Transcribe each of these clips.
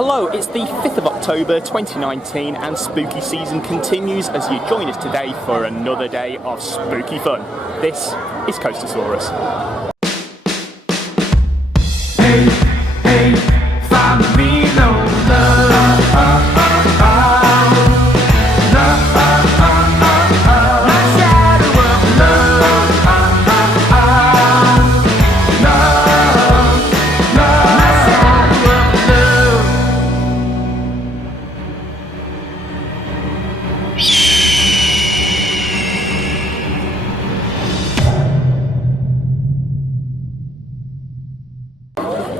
Hello, it's the 5th of October 2019 and spooky season continues as you join us today for another day of spooky fun. This is Coastersaurus. Hey, hey, find me no love. My shadow of love. My shadow of love.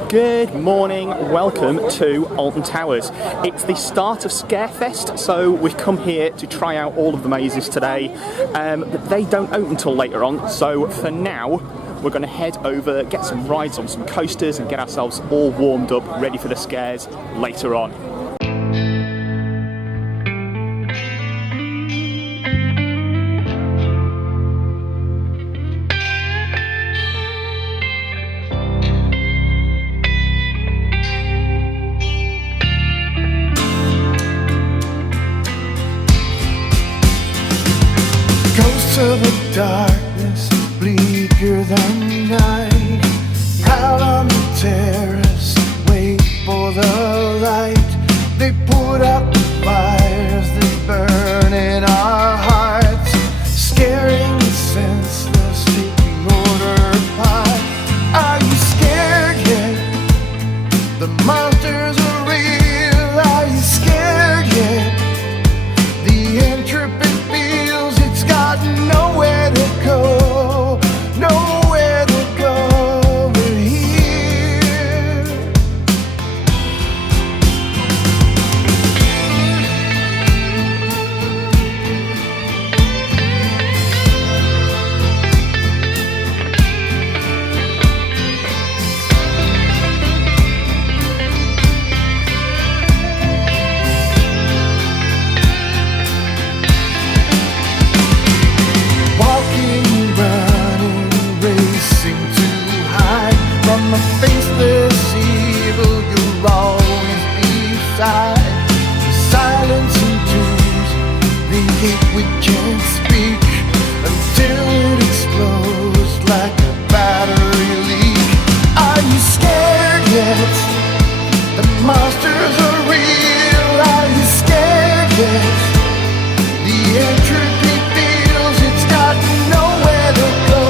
Good morning, welcome to Alton Towers. It's the start of Scarefest, so we've come here to try out all of the mazes today, but they don't open until later on, so for now we're going to head over, get some rides on some coasters and get ourselves all warmed up, ready for the scares later on. To the darkness, bleaker than night. Out on the terrace, wait for the light. They put out the fires that burn in our hearts, scaring the senseless, taking order apart. Are you scared yet? The monsters are real. Are you scared yet? The intrepid feels it's got nowhere to go, nowhere to go but here. From a faceless evil, you'll always be beside. The silence entombs the hate we can't speak until it explodes like a battery leak. Are you scared yet? The monsters are real. Are you scared yet? The entropy feels it's got nowhere to go,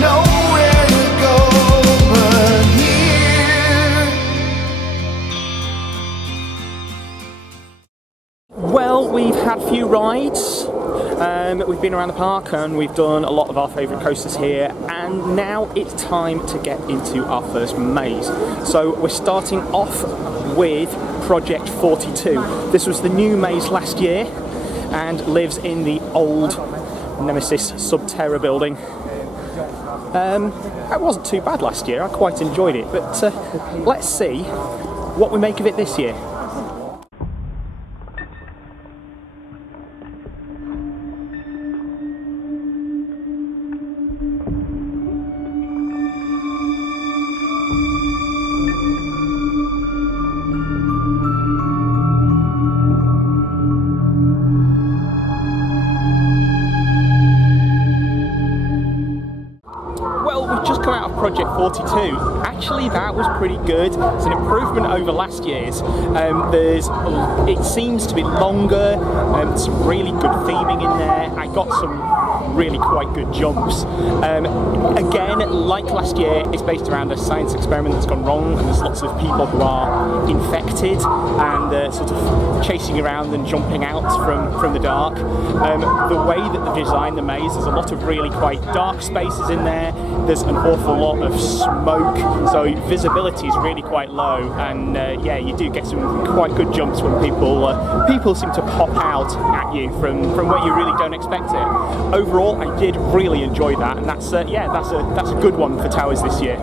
nowhere to go. Well, we've had a few rides, we've been around the park and we've done a lot of our favourite coasters here, and now it's time to get into our first maze. So we're starting off with Project 42. This was the new maze last year and lives in the old Nemesis Subterra building. It wasn't too bad last year, I quite enjoyed it, but let's see what we make of it this year. Just come out of Project 42. Actually, that was pretty good. It's an improvement over last year's. It seems to be longer, some really good theming in there. I got some really quite good jumps. Again, like last year, it's based around a science experiment that's gone wrong, and there's lots of people who are infected and sort of chasing around and jumping out from the dark. The way that they designed the maze, there's a lot of really quite dark spaces in there. There's an awful lot of smoke, so visibility is really quite low, and yeah, you do get some quite good jumps when people seem to pop out at you from where you really don't expect it. Overall, I did really enjoy that, and that's a good one for Towers this year.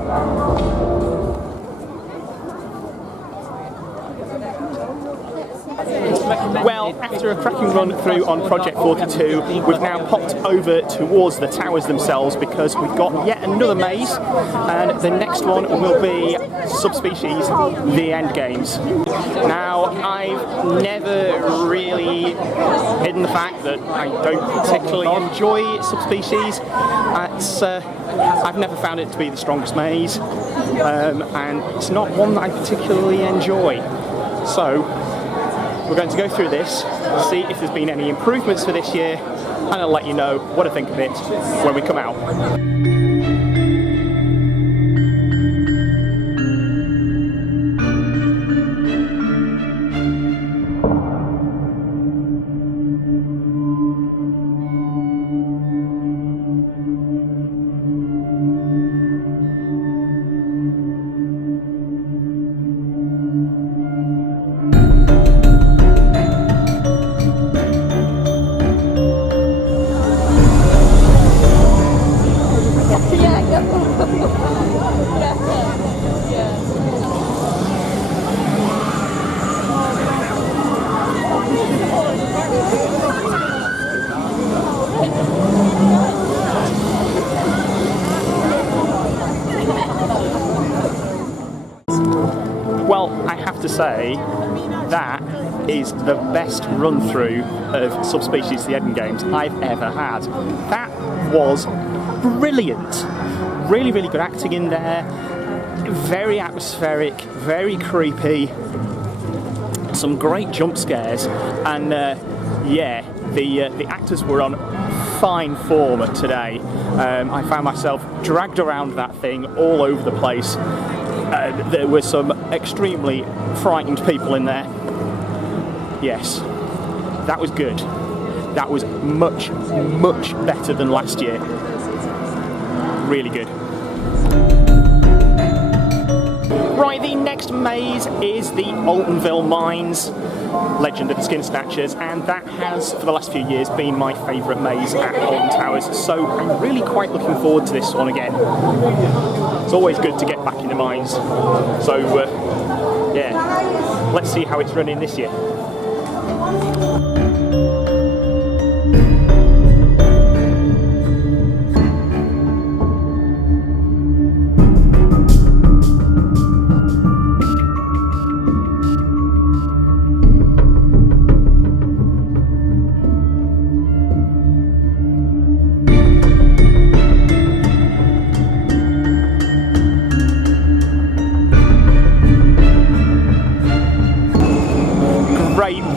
Well, after a cracking run through on Project 42, we've now popped over towards the towers themselves because we've got yet another maze, and the next one will be Subspecies, the end games. Now, I've never really hidden the fact that I don't particularly enjoy Subspecies. I've never found it to be the strongest maze, and it's not one that I particularly enjoy. So, we're going to go through this, see if there's been any improvements for this year, and I'll let you know what I think of it when we come out. Well, I have to say, that is the best run through of Subspecies the End Games I've ever had. That was brilliant. Really, really good acting in there. Very atmospheric, very creepy. Some great jump scares, and yeah, the actors were on fine form today. I found myself dragged around that thing all over the place. There were some extremely frightened people in there. Yes, that was good. That was much, much better than last year. Really good. Right, the next maze is the Altonville Mines, Legend of the Skin Snatchers, and that has, for the last few years, been my favourite maze at Alton Towers, so I'm really quite looking forward to this one again. It's always good to get back in the mines, so yeah, let's see how it's running this year.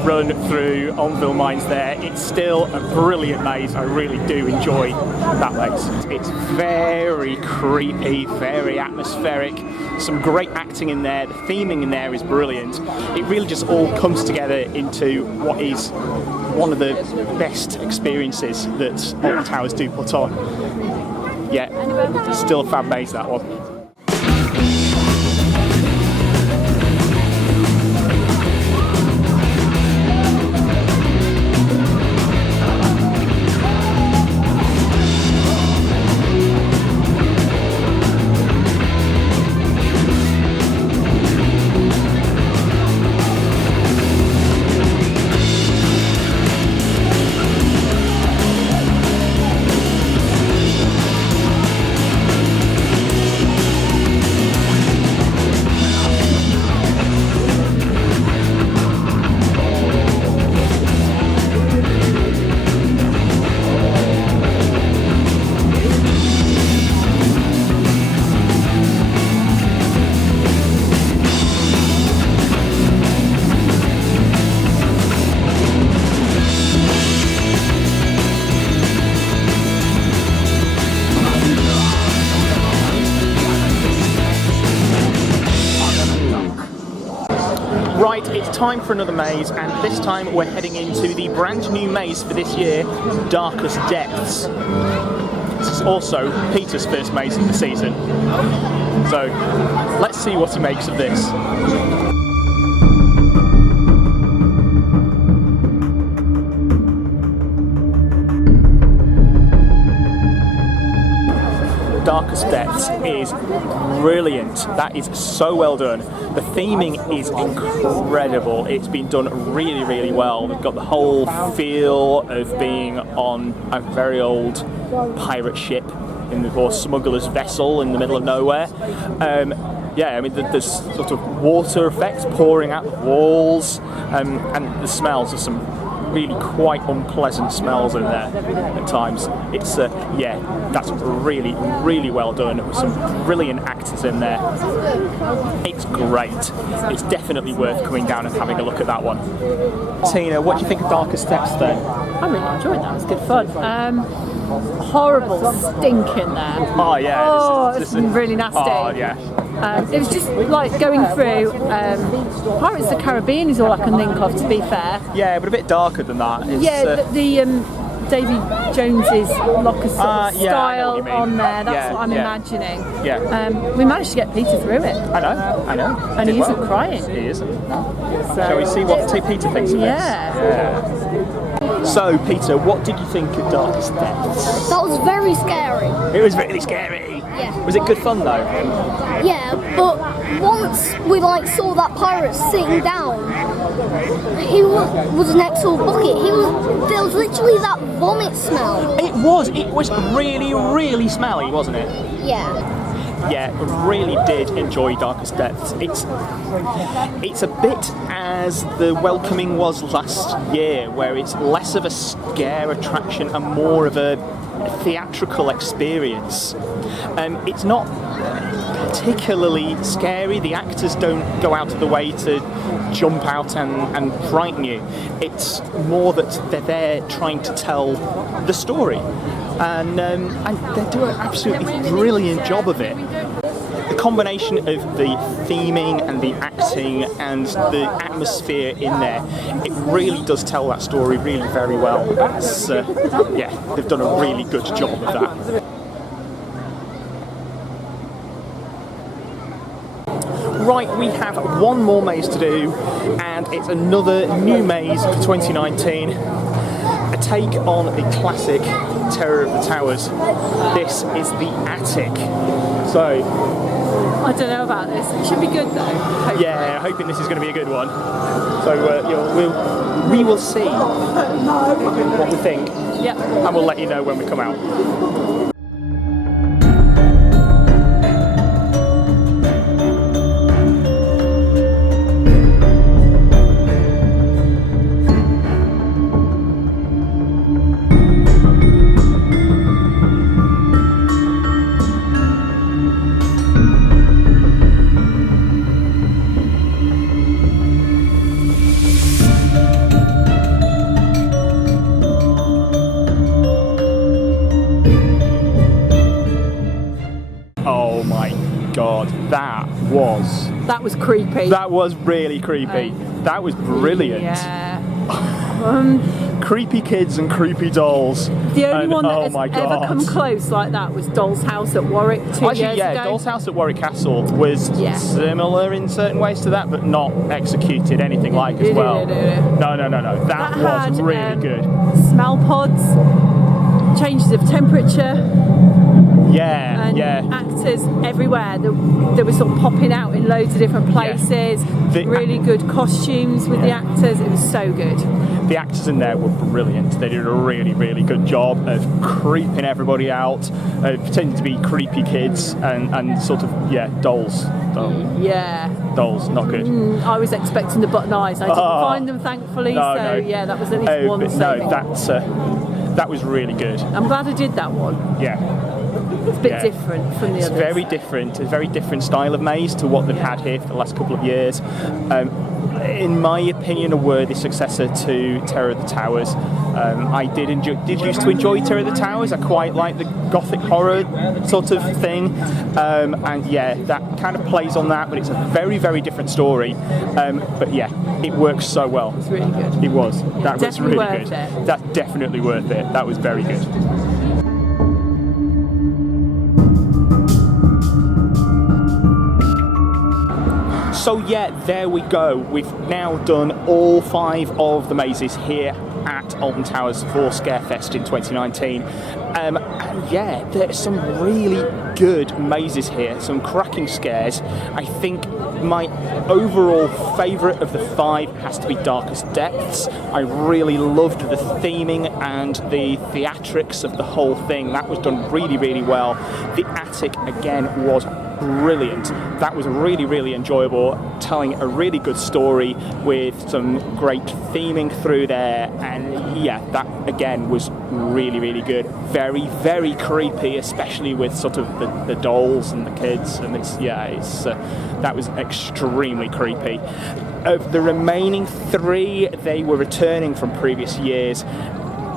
Run through Altonville Mines there. It's still a brilliant maze. I really do enjoy that maze. It's very creepy, very atmospheric, some great acting in there, the theming in there is brilliant. It really just all comes together into what is one of the best experiences that Alton Towers do put on. Yeah, still a fab maze, that one. Right, it's time for another maze, and this time we're heading into the brand new maze for this year, Darkest Depths. This is also Peter's first maze of the season, so let's see what he makes of this. Darkest Darkest Depths is brilliant. That is so well done. The theming is incredible. It's been done really, really well. We've got the whole feel of being on a very old pirate ship or smuggler's vessel in the middle of nowhere. Yeah, I mean, there's sort of water effects pouring out the walls, and the smells are some really quite unpleasant smells in there at times. It's yeah, that's really, really well done with some brilliant actors in there. It's great. It's definitely worth coming down and having a look at that one. Tina, what do you think of Darkest Depths then? I really enjoyed that. It was good fun. Horrible stink in there. Oh yeah. Oh, it's really nasty. Oh yeah. It was just like going through Pirates of the Caribbean is all I can think of, to be fair. Yeah, but a bit darker than that. It's, yeah, the Davy Jones's locker sort of yeah, style on there, that's what I'm imagining. Yeah. We managed to get Peter through it. I know. And he isn't crying. He isn't. So, shall we see what Peter thinks of this? Yeah. So, Peter, what did you think of Darkest Depths? That was very scary. It was really scary. Yeah. Was it good fun though? Yeah, but once we saw that pirate sitting down, he was next to a bucket. There was literally that vomit smell. It was really, really smelly, wasn't it? Yeah. Yeah, really did enjoy Darkest Depths. It's a bit as The Welcoming was last year, where it's less of a scare attraction and more of a theatrical experience. It's not particularly scary. The actors don't go out of the way to jump out and frighten you. It's more that they're there trying to tell the story, and they do an absolutely brilliant job of it. The combination of the theming and the acting and the atmosphere in there, it really does tell that story really very well. It's, yeah, they've done a really good job of that. Right, we have one more maze to do, and it's another new maze for 2019. A take on the classic Terror of the Towers. This is the attic. So, I don't know about this. It should be good though. Hopefully. Yeah, hoping this is going to be a good one. So we will see what we think, Yeah. and we'll let you know when we come out. Oh my god, that was creepy. That was really creepy. That was brilliant. Yeah. Creepy kids and creepy dolls. The only one that oh has my ever God. come close like that was Doll's House at Warwick 2 years ago. Doll's House at Warwick Castle was similar in certain ways to that, but not executed anything like as well. No. That was had, really good. Smell pods, changes of temperature. Yeah, and actors everywhere. They were sort of popping out in loads of different places. Really good costumes with the actors. It was so good. The actors in there were brilliant. They did a really, really good job of creeping everybody out, pretending to be creepy kids and sort of, dolls. Dolls, not good. I was expecting the button eyes. I didn't find them, thankfully. Yeah, that was at least one saving. That was really good. I'm glad I did that one. Yeah. It's a bit different from the others. It's very different. It's a very different style of maze to what they've had here for the last couple of years. In my opinion, a worthy successor to Terror of the Towers. I did used to enjoy Terror of the Towers. I quite like the gothic horror sort of thing, and that kind of plays on that. But it's a very, very different story. But yeah, it works so well. It's really good. It was. That was really worth good. It. That's definitely worth it. That was very good. So yeah, there we go. We've now done all 5 of the mazes here at Alton Towers for Scarefest in 2019. And yeah, there's some really good mazes here, some cracking scares. I think my overall favourite of the 5 has to be Darkest Depths. I really loved the theming and the theatrics of the whole thing. That was done really, really well. The attic, again, was brilliant. That was really, really enjoyable, telling a really good story with some great theming through there, and yeah, that again was really, really good. Very, very creepy, especially with sort of the dolls and the kids, and that was extremely creepy. Of the remaining 3, they were returning from previous years.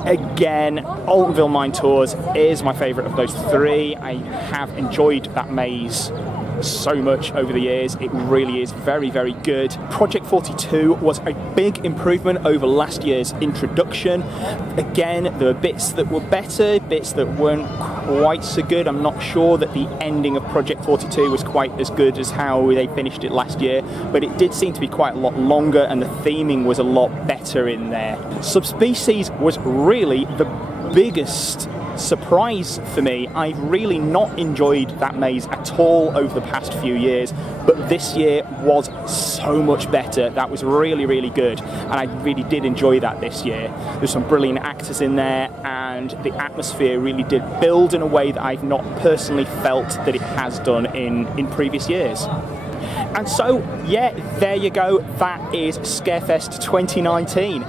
Again, Altonville Mine Tours is my favourite of those 3. I have enjoyed that maze so much over the years. It really is very, very good. Project 42 was a big improvement over last year's introduction. Again, there were bits that were better, bits that weren't quite so good. I'm not sure that the ending of Project 42 was quite as good as how they finished it last year, but it did seem to be quite a lot longer, and the theming was a lot better in there. Subspecies was really the biggest surprise for me. I've really not enjoyed that maze at all over the past few years, but this year was so much better. That was really, really good, and I really did enjoy that this year. There's some brilliant actors in there, and the atmosphere really did build in a way that I've not personally felt that it has done in previous years. And so, yeah, there you go. That is Scarefest 2019.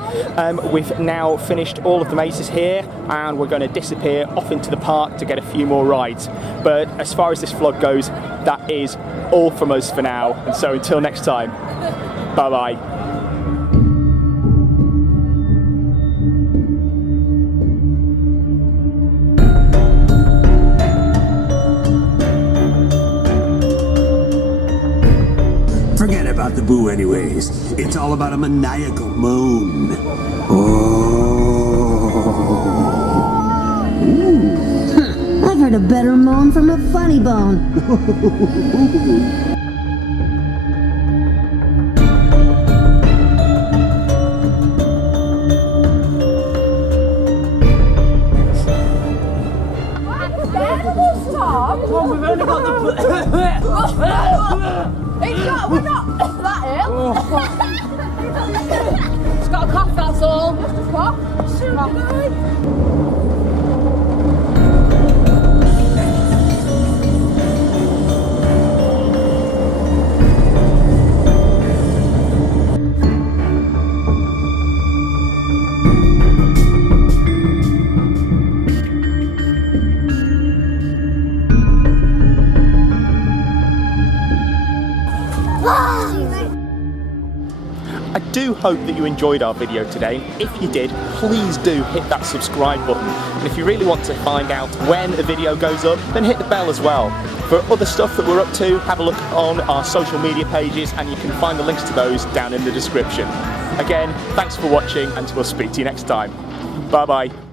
We've now finished all of the mazes here, and we're going to disappear off into the park to get a few more rides. But as far as this vlog goes, that is all from us for now. And so until next time, bye-bye. Forget about the boo anyways. It's all about a maniacal moan. Oh. I've heard a better moan from a funny bone. Well, we've only got the... We're not that ill. It's got a cough, that's all. Just a cough. Shoot, I do hope that you enjoyed our video today. If you did, please do hit that subscribe button. And if you really want to find out when a video goes up, then hit the bell as well. For other stuff that we're up to, have a look on our social media pages, and you can find the links to those down in the description. Again, thanks for watching, and we'll speak to you next time. Bye bye.